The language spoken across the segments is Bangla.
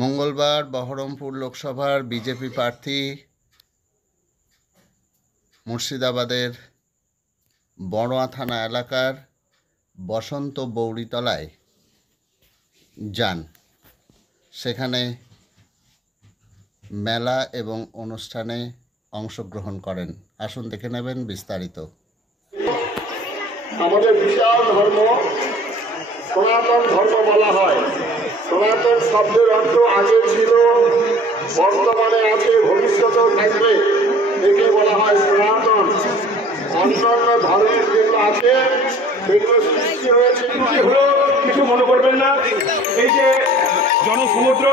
মঙ্গলবার বহরমপুর লোকসভার বিজেপি প্রার্থী মুর্শিদাবাদের বড়োয়া থানা এলাকার বসন্ত বৌড়িতলায় যান। সেখানে মেলা এবং অনুষ্ঠানে অংশগ্রহণ করেন। আসুন দেখে নেবেন বিস্তারিত। আমাদের বিশাল ধর্ম সনাতন ধর্ম বলা হয়। সনাতন শব্দের অর্থ আগে ছিল, বর্তমানে আছে, ভবিষ্যতেও থাকবে, একে বলা হয় সনাতন। অন্যান্য ধর্মের যেগুলো আছে সেগুলো সৃষ্টি হয়েছে কিছু মনে করবেন না। এই যে জনসমুদ্র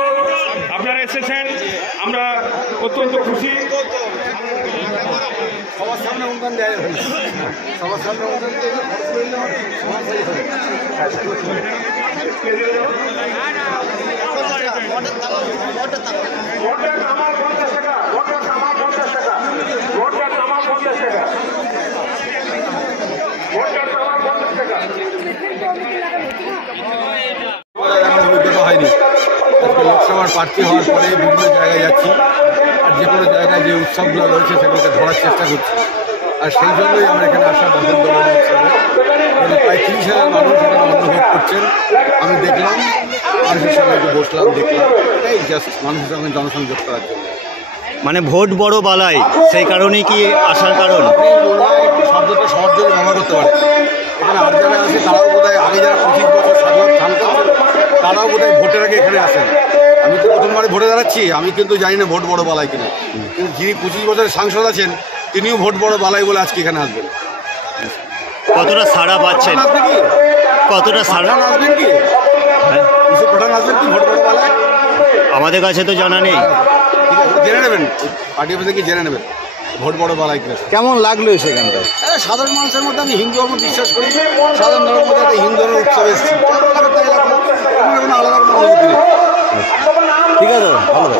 আপনারা এসেছেন, আমরা অত্যন্ত খুশি। সবার সামনে অনুদান দেওয়া হবে, সবার সামনে অনুদান দিয়ে অভিজ্ঞতা হয়নি। আজকে লোকসভার প্রার্থী হওয়ার পরে বিভিন্ন জায়গায় যাচ্ছি, আর যে কোনো জায়গায় যে উৎসবগুলো রয়েছে সেগুলোকে ধরার চেষ্টা করছি। আর সেই জন্যই আমরা এখানে আসা বসন্ত উৎসবে প্রায় 30,000 মানুষ এখানে অনুভব করছেন। আমি দেখলাম, মানুষের সঙ্গে একটু বসলাম, দেখলাম, এই জাস্ট মানুষের সঙ্গে জনসংযোগ করার জন্য। মানে ভোট বড় বালাই, সেই কারণেই কি আসার কারণ? আপনি মনে হয় একটু শব্দটা সবার জন্য ব্যবহার করতে পারেন। এখানে আর যারা আছে তারাও বোধ হয় আগে যারা 25 বছর স্বাধীনতা স্থান করছেন তারাও বোধ হয় ভোটের আগে এখানে আসেন। আমি তো প্রথমবারে ভোটে দাঁড়াচ্ছি, আমি কিন্তু জানি না ভোট বড় বালাই কিনা। কিন্তু যিনি 25 বছরের সাংসদ আছেন তিনিও ভোট বড় বালাই বলে আজকে এখানে আসবেন। কতটা সাড়া পাচ্ছেন? আসবেন কি? কতটা সাড়া আসবেন কি? কিছু প্রধান আসবেন কি ভোট বড় বালাই? আমাদের কাছে তো জানা নেই। ঠিক আছে, জেনে নেবেন, পার্টি অফিসে কি জেনে নেবেন ভোট বড় বালাই কিনা। কেমন লাগলো সেখানটায়? সাধারণ মানুষের মধ্যে আমি হিন্দু ধর্ম বিশ্বাস করি, সাধারণ ধর্মের মধ্যে একটা হিন্দু ধর্মের উৎসব এসেছি, কোনো আলাদা কোনো অনুভূতি নেই। ঠিক আছে, ভালো।